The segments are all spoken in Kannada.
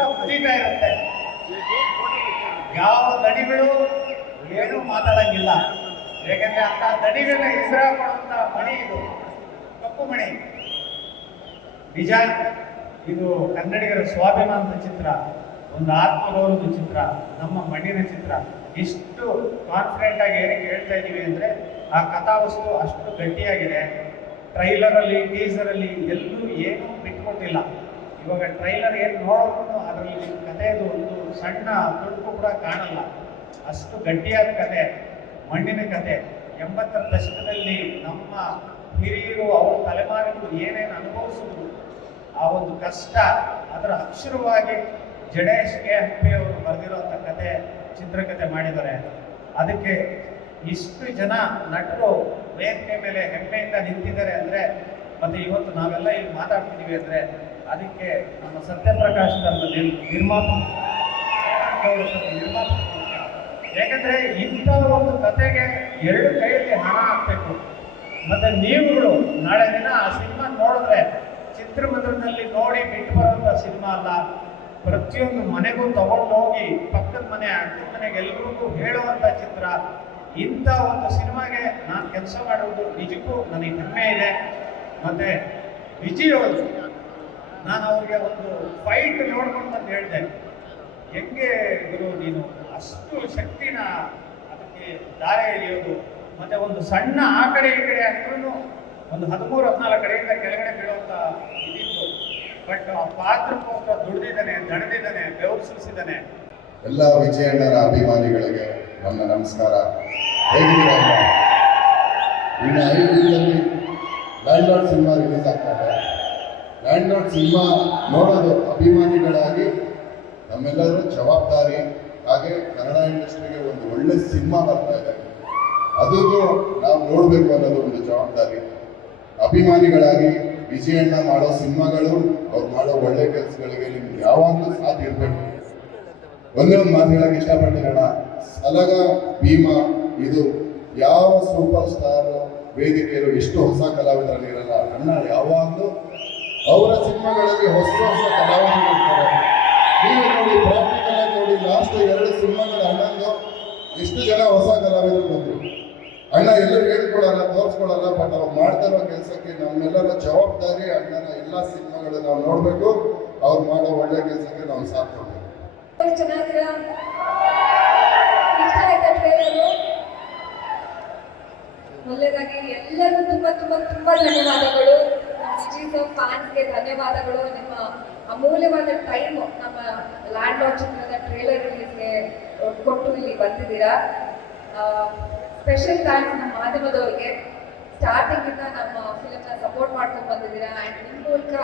ಚಿತ್ರ ಕುದೀತಾ ಇರುತ್ತೆ. ಯಾವ ದಣಿಗಳು ಏನೂ ಮಾತಾಡಂಗಿಲ್ಲ. ಯಾಕಂದ್ರೆ ಅಂತ ದಣಿಗಳನ್ನ ಹೆಸರಾಗುವಂತ ಮಣಿ ಇದು, ಕಪ್ಪು ಮಣಿ. ನಿಜ, ಇದು ಕನ್ನಡಿಗರ ಸ್ವಾಭಿಮಾನದ ಚಿತ್ರ, ಒಂದು ಆತ್ಮಗೌರವದ ಚಿತ್ರ, ನಮ್ಮ ಮಣ್ಣಿನ ಚಿತ್ರ. ಇಷ್ಟು ಕಾನ್ಫಿಡೆಂಟ್ ಆಗಿ ಏನಕ್ಕೆ ಹೇಳ್ತಾ ಇದ್ದೀವಿ ಅಂದರೆ ಆ ಕಥಾವಸ್ತು ಅಷ್ಟು ಗಟ್ಟಿಯಾಗಿದೆ. ಟ್ರೈಲರಲ್ಲಿ, ಟೀಸರಲ್ಲಿ ಎಲ್ಲೂ ಏನೂ ಬಿಟ್ಕೊಟ್ಟಿಲ್ಲ. ಇವಾಗ ಟ್ರೈಲರ್ ಏನು ನೋಡೋದು ಅದರಲ್ಲಿ ಕಥೆಯದು ಒಂದು ಸಣ್ಣ ತುಣುಕು ಕೂಡ ಕಾಣಲ್ಲ. ಅಷ್ಟು ಗಟ್ಟಿಯಾದ ಕತೆ, ಮಣ್ಣಿನ ಕತೆ. 80ರ ದಶಕದಲ್ಲಿ ನಮ್ಮ ಹಿರಿಯರು ಅವ್ರ ತಲೆಮಾರಿಗಳು ಏನೇನು ಅನುಭವಿಸಿದ್ರು, ಆ ಒಂದು ಕಷ್ಟ ಅದರ ಅಕ್ಷರವಾಗಿ ಜಡೇಶ್ ಕೆ ಹಂಪಿ ಅವರು ಬರೆದಿರುವಂಥ ಕತೆ, ಚಿತ್ರಕಥೆ ಮಾಡಿದ್ದಾರೆ. ಅದಕ್ಕೆ ಇಷ್ಟು ಜನ ನಟರು ವೇದಿಕೆ ಮೇಲೆ ಹೆಮ್ಮೆಯಿಂದ ನಿಂತಿದ್ದಾರೆ ಅಂದರೆ, ಮತ್ತು ಇವತ್ತು ನಾವೆಲ್ಲ ಇಲ್ಲಿ ಮಾತಾಡ್ತಿದ್ದೀವಿ ಅಂದರೆ ಅದಕ್ಕೆ ನಮ್ಮ ಸತ್ಯಪ್ರಕಾಶ್ ನಮ್ಮ ನಿರ್ಮಾಪಕ. ಯಾಕಂದರೆ ಇಂಥ ಒಂದು ಕತೆಗೆ 2 ಕೈಯಲ್ಲಿ ಹಣ ಹಾಕಬೇಕು. ಮತ್ತು ನೀವುಗಳು ನಾಳೆ ದಿನ ಆ ಸಿನಿಮಾ ನೋಡಿದ್ರೆ ಚಿತ್ರಮಂದಿರದಲ್ಲಿ ನೋಡಿ ಬಿಟ್ಟು ಬರುವಂಥ ಸಿನಿಮಾ ಅಲ್ಲ, ಪ್ರತಿಯೊಂದು ಮನೆಗೂ ತಗೊಂಡು ಹೋಗಿ ಪಕ್ಕದ ಮನೆ ಅಕ್ಕದ ಮನೆಗೆ ಎಲ್ರಿಗೂ ಹೇಳುವಂಥ ಚಿತ್ರ. ಇಂಥ ಒಂದು ಸಿನಿಮಾಗೆ ನಾನು ಕೆಲಸ ಮಾಡುವುದು ನಿಜಕ್ಕೂ ನನಗೆ ಹೆಮ್ಮೆ ಇದೆ. ಮತ್ತು ವಿಜಯ್ ಅವರು, ನಾನು ಅವ್ರಿಗೆ ಒಂದು ಫೈಟ್ ನೋಡ್ಕೊಂಡು ಬಂದು ಹೇಳಿದೆ, ಹೆಂಗೆ ಗುರು ನೀನು ಅಷ್ಟು ಶಕ್ತಿನ ಅದಕ್ಕೆ ದಾರೆ ಎಳೆಯೋದು, ಮತ್ತು ಒಂದು ಸಣ್ಣ ಆ ಕಡೆ ಈ ಕಡೆ ಅಂದ್ರೂ ಒಂದು 13-14 ಕಡೆಯಿಂದ ಕೆಳಗಡೆ ಬೀಳುವಂಥ ಇದಿತ್ತು. ಬಟ್ ಆ ಪಾತ್ರಕ್ಕೋಸ್ಕರ ದುಡಿದಿದ್ದಾನೆ, ದಣದಿದ್ದಾನೆ, ಬೆವರು ಸುರಿಸಿದ್ದಾನೆ. ಎಲ್ಲ ವಿಜಯಣ್ಣರ ಅಭಿಮಾನಿಗಳಿಗೆ ನಮ್ಮ ನಮಸ್ಕಾರ. ಹೇಗಿದ್ದೀರಾ? ಇನ್ನು 5 ದಿನದಲ್ಲಿ ಲ್ಯಾಂಡ್ಲಾರ್ಡ್ ಸಿನಿಮಾ ರಿಲೀಸ್ ಆಗ್ತದೆ. ಲ್ಯಾಂಡ್ಲಾರ್ಡ್ ಸಿನಿಮಾ ನೋಡೋದು ಅಭಿಮಾನಿಗಳಾಗಿ ನಮ್ಮೆಲ್ಲರೂ ಜವಾಬ್ದಾರಿ. ಹಾಗೆ ಕನ್ನಡ ಇಂಡಸ್ಟ್ರಿಗೆ ಒಂದು ಒಳ್ಳೆ ಸಿನಿಮಾ ಬರ್ತಾ ಇದೆ, ಅದನ್ನು ನಾವು ನೋಡಬೇಕು ಅನ್ನೋದು ಒಂದು ಜವಾಬ್ದಾರಿ. ಅಭಿಮಾನಿಗಳಾಗಿ ವಿಜಯಣ್ಣ ಮಾಡೋ ಸಿನಿಮಾಗಳು, ಅವ್ರು ಮಾಡೋ ಒಳ್ಳೆ ಕೆಲಸಗಳಿಗೆ ನಿಮ್ಗೆ ಯಾವಾಗಲೂ ಸಾಥ್ ಇರಬೇಕು. ಒಂದೇ ಒಂದು ಮಾತು ಹೇಳಕ್ಕೆ ಇಷ್ಟಪಡ್ತೀನಣ್ಣ, ಸಲಗ ಭೀಮಾ ಇದು ಯಾವ ಸೂಪರ್ ಸ್ಟಾರ್ ವೇದಿಕೆಯರು ಎಷ್ಟು ಹೊಸ ಕಲಾವಿದರಲ್ಲಿ ಇರಲ್ಲ. ಅಣ್ಣ ಯಾವಾಗಲೂ ಅವರ ಸಿನಿಮಾಗಳಲ್ಲಿ ಹೊಸ ಹೊಸ ಕಲಾವಿದರು ಇರ್ತಾರೆ. ನೀವು ನೋಡಿ, ಪ್ರಾಕ್ಟಿಕಲ್ ಆಗಿ ನೋಡಿ, ಲಾಸ್ಟ್ 2 ಸಿನಿಮಾಗಳ ಅಣ್ಣಂದು ಎಷ್ಟು ಜನ ಹೊಸ ಕಲಾವಿದರು ಬಂದರು. ಅಣ್ಣ ಎಲ್ಲರೂ ಹೇಳ್ಕೊಡಲ್ಲ, ತೋರಿಸ್ಕೊಡಲ್ಲ, ಬಟ್ ಅವ್ರು ಮಾಡ್ತಾರೋ ಕೆಲಸಕ್ಕೆ ನಮ್ಮೆಲ್ಲರ ಜವಾಬ್ದಾರಿ. ಅಣ್ಣನ ಎಲ್ಲ ಸಿನಿಮಾಗಳು ನಾವು ನೋಡಬೇಕು, ಅವ್ರು ಮಾಡೋ ಒಳ್ಳೆ ಕೆಲಸಕ್ಕೆ ನಾವು ಸಾಥ್ ಕೊಡ್ಬೇಕು. ಒಳ್ಳೆಯದಾಗಿ ಎಲ್ಲರೂ ತುಂಬಾ ತುಂಬಾ ತುಂಬಾ ಧನ್ಯವಾದಗಳು. ವಿಜಯ್ ಸರ್ ಫ್ಯಾನ್ಸ್ಗೆ ಧನ್ಯವಾದಗಳು. ನಿಮ್ಮ ಅಮೂಲ್ಯವಾದ ಟೈಮ್ ನಮ್ಮ ಲ್ಯಾಂಡ್ಲಾರ್ಡ್ ಚಿತ್ರದ ಟ್ರೇಲರ್ ರಿಲೀಸ್ಗೆ ಕೊಟ್ಟು ಇಲ್ಲಿ ಬಂದಿದ್ದೀರಾ. ಸ್ಪೆಷಲ್ ಥ್ಯಾಂಕ್ಸ್ ನಮ್ಮ ಮಾಧ್ಯಮದವರಿಗೆ. ಸ್ಟಾರ್ಟಿಂಗ್ ಇಂದ ನಮ್ಮ ಫಿಲಮ್ನ ಸಪೋರ್ಟ್ ಮಾಡ್ಕೊಂಡು ಬಂದಿದ್ದೀರಾ. ಆ್ಯಂಡ್ ನಿಮ್ಮ ಮೂಲಕ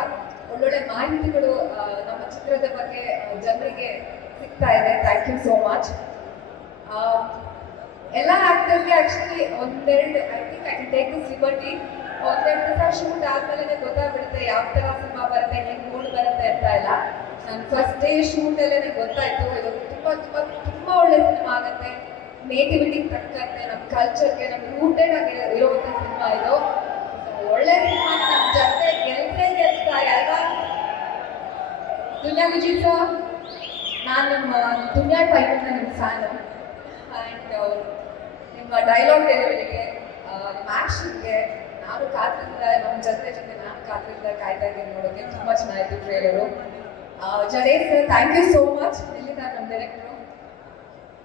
ಒಳ್ಳೊಳ್ಳೆ ಮಾಹಿತಿಗಳು ನಮ್ಮ ಚಿತ್ರದ ಬಗ್ಗೆ ಜನರಿಗೆ ಸಿಗ್ತಾ ಇದೆ. Thank you so much. ಎಲ್ಲ ಆಕ್ಟರ್ಸ್ಗೆ ಆ್ಯಕ್ಚುಲಿ ಒಂದೆರಡು I think I can take this liberty. 1-2 ದಿವಸ ಶೂಟ್ ಆದ್ಮೇಲೆ ಗೊತ್ತಾಗ್ಬಿಡುತ್ತೆ ಯಾವ ಥರ ಸಿನಿಮಾ ಬರುತ್ತೆ, ಹೆಂಗೆ ಮೂಡ್ ಬರುತ್ತೆ ಅಂತ ಎಲ್ಲ. ನನ್ನ ಫಸ್ಟ್ ಡೇ ಶೂಟಲ್ಲೇ ನನಗೆ ಗೊತ್ತಾಯ್ತು, ಇದು ತುಂಬ ತುಂಬ ತುಂಬ ಒಳ್ಳೆ ಸಿನಿಮಾ ಆಗುತ್ತೆ. ನೇಟಿವಿಟಿಗೆ ತಕ್ಕಂತೆ, ನಮ್ಮ ಕಲ್ಚರ್ಗೆ, ನಮ್ಮ ರೂಟೆಡ್ ಆಗಿ ಇರುವಂಥ ಸಿನಿಮಾ ಇದು. ಒಳ್ಳೆ ಸಿನಿಮಾ ನಮ್ಮ ಜೊತೆ ಗೆಲ್ತಾರೆ ಅಲ್ವಾ? ದುನಿಯಾ ವಿಜಯ್ ಸರ್, ನಾನು ನಮ್ಮ ದುನಿಯಾ ಟೈಮಿಂದ ನಿಮ್ಮ ಫ್ಯಾನು. ಆ್ಯಂಡ್ ನಿಮ್ಮ ಡೈಲಾಗ್ ಡೆಲಿವರಿಗೆ, ನಿಮ್ಮ ಆ್ಯಕ್ಷನ್ಗೆ ನಾನು ಕಾದ್ರಿಂದ, ನಮ್ಮ ಜೊತೆ ನಾನು ಕಾದ್ರಿಂದ ಕಾಯ್ತಾ ಇದ್ದೀನಿ ನೋಡೋಕ್ಕೆ. ತುಂಬ ಚೆನ್ನಾಗಿತ್ತು trailer. Jadesh sir, thank you so much. ಇಲ್ಲಿದ್ದಾರೆ ನಮ್ಮ ಡೈರೆಕ್ಟ್ರು,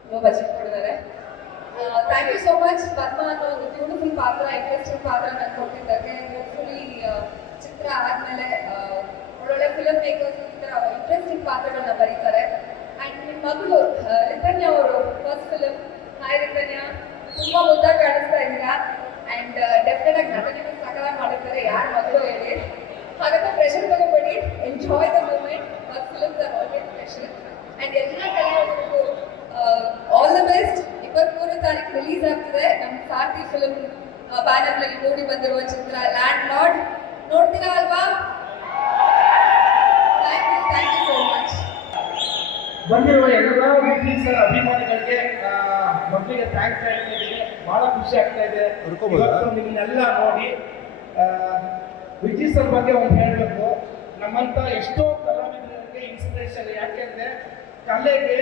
ತುಂಬ ಬಜೆಟ್ ಕೊಡಿದ್ದಾರೆ. ಥ್ಯಾಂಕ್ ಯು ಸೋ ಮಚ್. ಪದ್ಮ ಅನ್ನೋ ಒಂದು ಬ್ಯೂಟಿಫುಲ್ ಪಾತ್ರ, ಇಂಟ್ರೆಸ್ಟಿಂಗ್ ಪಾತ್ರ ನಾನು ಕೊಟ್ಟಿದ್ದಕ್ಕೆ. ಹೋಪ್ಫುಲಿ ಚಿತ್ರ ಆದಮೇಲೆ ಒಳ್ಳೊಳ್ಳೆ ಫಿಲಮ್ ಮೇಕರ್ಸ್ ಈ ಥರ ಇಂಟ್ರೆಸ್ಟಿಂಗ್ ಪಾತ್ರಗಳನ್ನ ಬರೀತಾರೆ. ಆ್ಯಂಡ್ ನಿಮ್ಮ ಮಗಳು ರಿತನ್ಯ ಅವರು ಫಸ್ಟ್ ಫಿಲಮ್. ಹಾಯ್ ರಿತನ್ಯ, ತುಂಬ ಮುದ್ದಾಗಿ ಕಾಣಿಸ್ತಾ ಇದ್ದೀರಾ. ಆ್ಯಂಡ್ ಡೆಫಿನೆಟ್ ಆಗಿ ನಟನೆಗಳು ಸಕಾಲ ಮಾಡಿರ್ತಾರೆ. ಯಾರು ಮಗಳು ಹೇಳಿ, ಹಾಗಾದ್ರೆ ಪ್ರೆಷರ್ ತಗೋಬೇಡಿ. Enjoy the moment. First films are always special. And ಎಲ್ಲ ಕಲಾವಿದರಿಗೂ ಆಲ್ ದ ಬೆಸ್ಟ್. 23 ತಾರೀಕು ರಿಲೀಸ್ ಆಗ್ತದೆ ನಮ್ಮ ಸಾರ್ಥಿ ಫಿಲಮ್ ಬ್ಯಾನರ್ನಲ್ಲಿ ಮೂಡಿ ಬಂದಿರುವ ಚಿತ್ರ ಲ್ಯಾಂಡ್ಲಾರ್ಡ್. ನೋಡ್ತೀರಾ ಅಲ್ವಾ? Thank you so much. ಬಂದಿರುವ ಎಲ್ಲ ವಿಜಯ್ ಸರ್ ಅಭಿಮಾನಿಗಳಿಗೆ ಮೊದಲಿಗೆ ಥ್ಯಾಂಕ್ಸ್ ಹೇಳ್ತಿದ್ದೀನಿ. ಭಾಳ ಖುಷಿ ಆಗ್ತಾ ಇದೆ ಇವತ್ತು ನಿಮ್ಮನ್ನೆಲ್ಲ ನೋಡಿ. ವಿಜಯ್ ಸರ್ ಬಗ್ಗೆ ಒಂದು ಹೇಳಬೇಕು, ನಮ್ಮಂಥ ಎಷ್ಟೋ ಕಲಾವಿದರಿಗೆ ಇನ್ಸ್ಪಿರೇಷನ್ ಎಸ್ಪೆಷಲಿ. ಯಾಕೆಂದ್ರೆ ಕಲೆಗೆ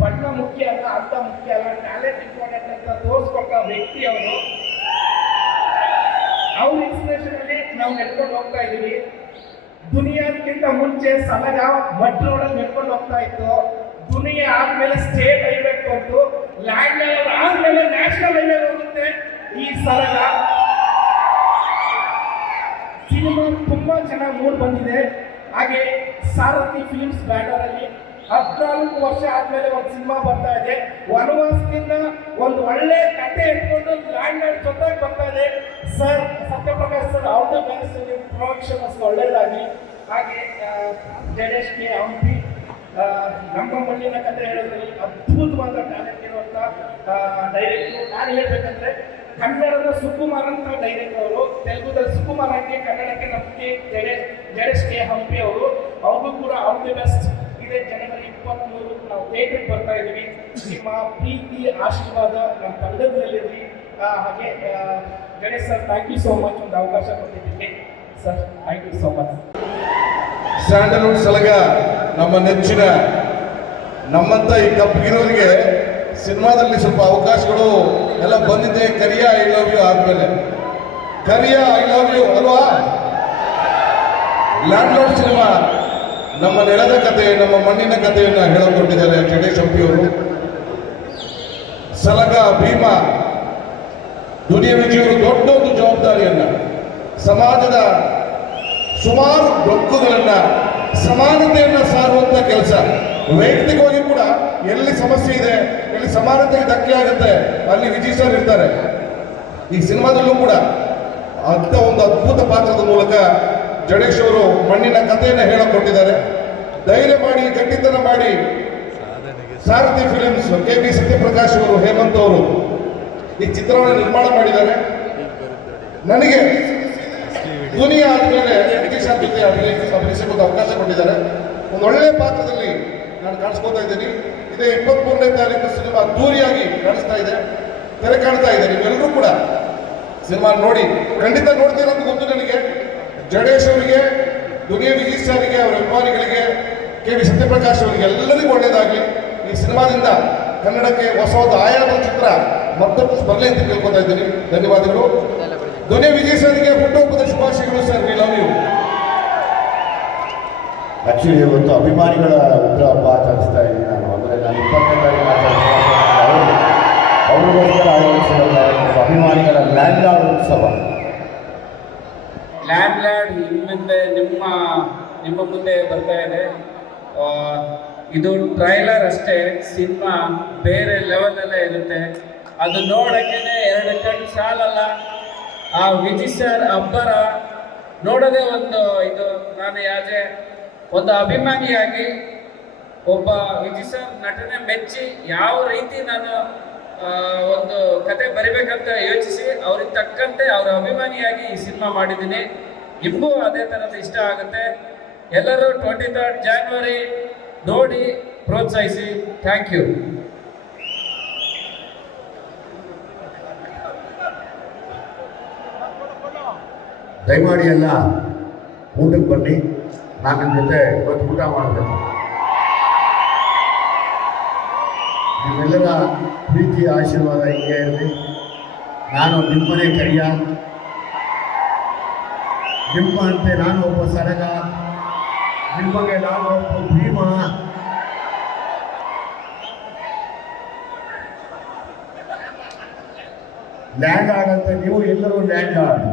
ಬಣ್ಣ ಮುಖ್ಯ ಅಲ್ಲ, ಅರ್ಥ ಮುಖ್ಯ ಅಲ್ಲ, ಟ್ಯಾಲೆಂಟ್ ಇಂಪಾರ್ಟೆಂಟ್ ಅಂತ ತೋರಿಸ್ಕೊಟ್ಟ ವ್ಯಕ್ತಿ ಅವರು. ಅವ್ರ ಇನ್ಸ್ಪಿರೇಷನ್ ಅಲ್ಲಿ ನಾವು ನಡ್ಕೊಂಡು ಹೋಗ್ತಾ ಇದೀವಿ. ದುನಿಯಾಕ್ಕಿಂತ ಮುಂಚೆ ಸಲಗ ಮಡ್ ರೋಡಲ್ಲಿ ನಡ್ಕೊಂಡು ಹೋಗ್ತಾ ಇತ್ತು. ದುನಿಯಾ ಆದ್ಮೇಲೆ ಸ್ಟೇಟ್ ಹೈವೇ ಕೊಟ್ಟು, ಲ್ಯಾಂಡ್ ಆದ್ಮೇಲೆ ನ್ಯಾಷನಲ್ ಹೈವೇ ಹೋಗುತ್ತೆ ಈ ಸಲಗ. ಸಿನಿಮಾ ತುಂಬಾ ಚೆನ್ನಾಗಿ ಮೂಡ್ ಬಂದಿದೆ. ಹಾಗೆ ಸಾರಥಿ ಫಿಲ್ಮ್ಸ್ ಬ್ಯಾನರ್ ಅಲ್ಲಿ 14 ವರ್ಷ ಆದ್ಮೇಲೆ ಒಂದು ಸಿನಿಮಾ ಬರ್ತಾ ಇದೆ. ವನವಾಸದಿಂದ ಒಂದು ಒಳ್ಳೆ ಕತೆ ಎತ್ಕೊಂಡು ಲ್ಯಾಂಡ್ ಜೊತೆಗೆ ಬರ್ತಾ ಇದೆ. ಸರ್ ಸತ್ಯಪ್ರಕಾಶ್ ಸರ್ ಅವ್ರದ್ದು ಬೆಳೆಸಿ ಪ್ರೊಡಕ್ಷನ್ ಅಷ್ಟು ಒಳ್ಳೇದಾಗಿ. ಹಾಗೆ ಜಡೇಶ್ ಕೆ ಹಂಪಿ ನಮ್ಮ ಮಣ್ಣಿನ ಕತೆ ಹೇಳೋದ್ರಲ್ಲಿ ಅದ್ಭುತವಾದ ಟ್ಯಾಲೆಂಟ್ ಇರುವಂತ ಡೈರೆಕ್ಟರ್. ನಾನು ಹೇಳ್ಬೇಕಂದ್ರೆ ಕನ್ನಡದ ಸುಕುಮಾರ್ ಅಂತ ಡೈರೆಕ್ಟರ್ ಅವರು, ತೆಲುಗುದಲ್ಲಿ ಸುಕುಮಾರ್ ಆಗಿ, ಕನ್ನಡಕ್ಕೆ ನಮಗೆ ಜಡೇಶ್ ಕೆ ಹಂಪಿ ಅವರು. ಅವ್ರಿಗೂ ಕೂಡ ಆಲ್ ದಿ ಬೆಸ್ಟ್. ಇದೇ ಜನವರಿ 23 ನಾವು ಥಿಯೇಟರ್ಗೆ ಬರ್ತಾ ಇದ್ದೀವಿ. ನಿಮ್ಮ ಪ್ರೀತಿ ಆಶೀರ್ವಾದ ನಮ್ಮ ತಂಡದಲ್ಲಿರಲಿ. ಹಾಗೆ Ganesh sir, thank you so much ಒಂದು ಅವಕಾಶ ಕೊಟ್ಟಿದ್ದಕ್ಕೆ sir. Thank you so much. Sandalwood Salaga ನಮ್ಮ ನೆಚ್ಚಿನ ನಮ್ಮಂತ ಈ ಕಪ್ಪಗಿರೋರಿಗೆ ಸಿನಿಮಾದಲ್ಲಿ ಸ್ವಲ್ಪ ಅವಕಾಶಗಳು ಎಲ್ಲ ಬಂದಿದೆ. ಕರಿಯ ಐ ಲವ್ ಯು ಆದ್ಮೇಲೆ ಕರಿಯ ಐ ಲವ್ ಯು ಅಲ್ವಾ? ಲ್ಯಾಂಡ್ ಲಾರ್ಡ್ ಸಿನಿಮಾ ನಮ್ಮ ನೆಲದ ಕತೆ, ನಮ್ಮ ಮಣ್ಣಿನ ಕಥೆಯನ್ನು ಹೇಳಿಕೊಟ್ಟಿದ್ದಾರೆ ಜಡೇಶ್ ಹಂಪಿಯವರು. ಸಲಗ ಭೀಮಾ ದುನಿಯಾ ವಿಜಯವರು ದೊಡ್ಡೊಂದು ಜವಾಬ್ದಾರಿಯನ್ನ, ಸಮಾಜದ ಸುಮಾರು ಡೊಕ್ಕುಗಳನ್ನ, ಸಮಾನತೆಯನ್ನ ಸಾರುವಂತ ಕೆಲಸ. ವೈಯಕ್ತಿಕವಾಗಿ ಕೂಡ ಎಲ್ಲಿ ಸಮಸ್ಯೆ ಇದೆ, ಎಲ್ಲಿ ಸಮಾನತೆಗೆ ಧಕ್ಕೆ ಆಗುತ್ತೆ, ಅಲ್ಲಿ ವಿಜಯ್ ಸರ್ ಇರ್ತಾರೆ. ಈ ಸಿನಿಮಾದಲ್ಲೂ ಕೂಡ ಅಂತ ಒಂದು ಅದ್ಭುತ ಪಾತ್ರದ ಮೂಲಕ ಜಡೇಶ್ ಅವರು ಮಣ್ಣಿನ ಕಥೆಯನ್ನು ಹೇಳಿಕೊಟ್ಟಿದ್ದಾರೆ. ಧೈರ್ಯ ಮಾಡಿ, ಗಟ್ಟಿತನ ಮಾಡಿ ಸಾರಥಿ ಫಿಲಿಮ್ಸ್ KV ಸತ್ಯಪ್ರಕಾಶ್ ಅವರು, ಹೇಮಂತ್ ಅವರು ಈ ಚಿತ್ರವನ್ನು ನಿರ್ಮಾಣ ಮಾಡಿದ್ದಾರೆ. ನನಗೆ ದುನಿಯಾ ಆದ್ಮೇಲೆ ವಿಜಯ್ ಸರ್ ಜೊತೆ ಅಭಿನಯಿಸಬಹುದು ಅವಕಾಶ ಕೊಟ್ಟಿದ್ದಾರೆ. ಒಂದು ಒಳ್ಳೆಯ ಪಾತ್ರದಲ್ಲಿ ನಾನು ಕಾಣಿಸ್ಕೊತಾ ಇದ್ದೀನಿ. ಇದೇ 23ನೇ ತಾರೀಕು ಸಿನಿಮಾ ದೂರಿಯಾಗಿ ಕಾಣಿಸ್ತಾ ಇದೆ, ತೆರೆ ಕಾಣ್ತಾ ಇದೆ. ನೀವೆಲ್ಲರೂ ಕೂಡ ಸಿನಿಮಾ ನೋಡಿ, ಖಂಡಿತ ನೋಡ್ತೀರ ಅಂತ ಗೊತ್ತು ನನಗೆ. ಜಡೇಶ್ ಅವರಿಗೆ, ದುನಿಯಾ ವಿಜಯ್ ಸರ್ಗೆ, ಅವರ ಅಭಿಮಾನಿಗಳಿಗೆ, KV ಸತ್ಯಪ್ರಕಾಶ್ ಅವರಿಗೆ ಎಲ್ಲರಿಗೂ ಒಳ್ಳೆಯದಾಗಲಿ. ಈ ಸಿನಿಮಾದಿಂದ ಕನ್ನಡಕ್ಕೆ ಹೊಸ ಒಂದು ಆಯಾಮದ ಚಿತ್ರ ಮತ್ತೊಂದು ಬರಲಿ ಅಂತ ಕೇಳ್ಕೊತಾ ಇದ್ದೀನಿ. ಧನ್ಯವಾದಗಳು. ದುನಿಯಾ ವಿಜಯ್ ಸರ್ಗೆ ಹುಟ್ಟುಹಬ್ಬದ ಶುಭಾಶಯಗಳು sir. We love you. Actually ಇವತ್ತು ಅಭಿಮಾನಿಗಳ ಹುಟ್ಟುಹಬ್ಬ ಆಚರಿಸ್ತಾ ಇದ್ದೀನಿ ನಾನು. ಅಂದರೆ ನಾನು 20ನೇ ತಾರೀಕು ಅವ್ರಿಗೋಸ್ಕರ ಆಯೋಜಿಸಿದ ಅಭಿಮಾನಿಗಳ ಲ್ಯಾಂಡ್ ಲಾರ್ಡ್ ಉತ್ಸವ. ಲ್ಯಾಂಡ್ ಲಾರ್ಡ್ ಮುಂದೆ ನಿಮ್ಮ ಮುಂದೆ ಬರ್ತಾ ಇದೆ. ಇದು ಟ್ರೈಲರ್ ಅಷ್ಟೇ, ಸಿನಿಮಾ ಬೇರೆ ಲೆವೆಲಲ್ಲೇ ಇರುತ್ತೆ. ಅದು ನೋಡೋಕ್ಕೆ 2 ಕಣ್ಣು ಸಾಲಲ್ಲ. ಆ ವಿಜಯ್ ಸರ್ ಅಬ್ಬರ ನೋಡೋದೇ ಒಂದು ಇದು. ನಾನು ಯಾಜೆ ಒಂದು ಅಭಿಮಾನಿಯಾಗಿ ಒಬ್ಬ ವಿಜಯ್ ಸರ್ ನಟನೆ ಮೆಚ್ಚಿ ಯಾವ ರೀತಿ ನಾನು ಒಂದು ಕತೆ ಬರಿಬೇಕಂತ ಯೋಚಿಸಿ ಅವ್ರಿಗೆ ತಕ್ಕಂತೆ ಅವರ ಅಭಿಮಾನಿಯಾಗಿ ಈ ಸಿನಿಮಾ ಮಾಡಿದ್ದೀನಿ. ನಿಮಗೂ ಅದೇ ಥರದ್ದು ಇಷ್ಟ ಆಗುತ್ತೆ. ಎಲ್ಲರೂ 23 ಜಾನ್ವರಿ ನೋಡಿ ಪ್ರೋತ್ಸಾಹಿಸಿ. Thank you. ದಯಮಾಡಿ ಎಲ್ಲ ಊಟಕ್ಕೆ ಬನ್ನಿ. ನಾನು ನಿಮ್ಮ ಜೊತೆ ಇವತ್ತು ಊಟ ಮಾಡಬೇಕು. ನಿಮ್ಮೆಲ್ಲರ ಪ್ರೀತಿ ಆಶೀರ್ವಾದ ಹಿಂಗೆ ಇರಲಿ. ನಾನು ನಿಮ್ಮನೆ ಕರಿಯ, ನಿಮ್ಮಂತೆ ನಾನು ಒಬ್ಬ ಸಲಗ, ನಿಮಗೆ ನಾನು ಒಬ್ಬ ಭೀಮ. ಲ್ಯಾಂಡ್ ಆರ್ಡ್ ಅಂತ ನೀವು ಎಲ್ಲರೂ ಲ್ಯಾಂಡ್ ಆರ್ಡ್.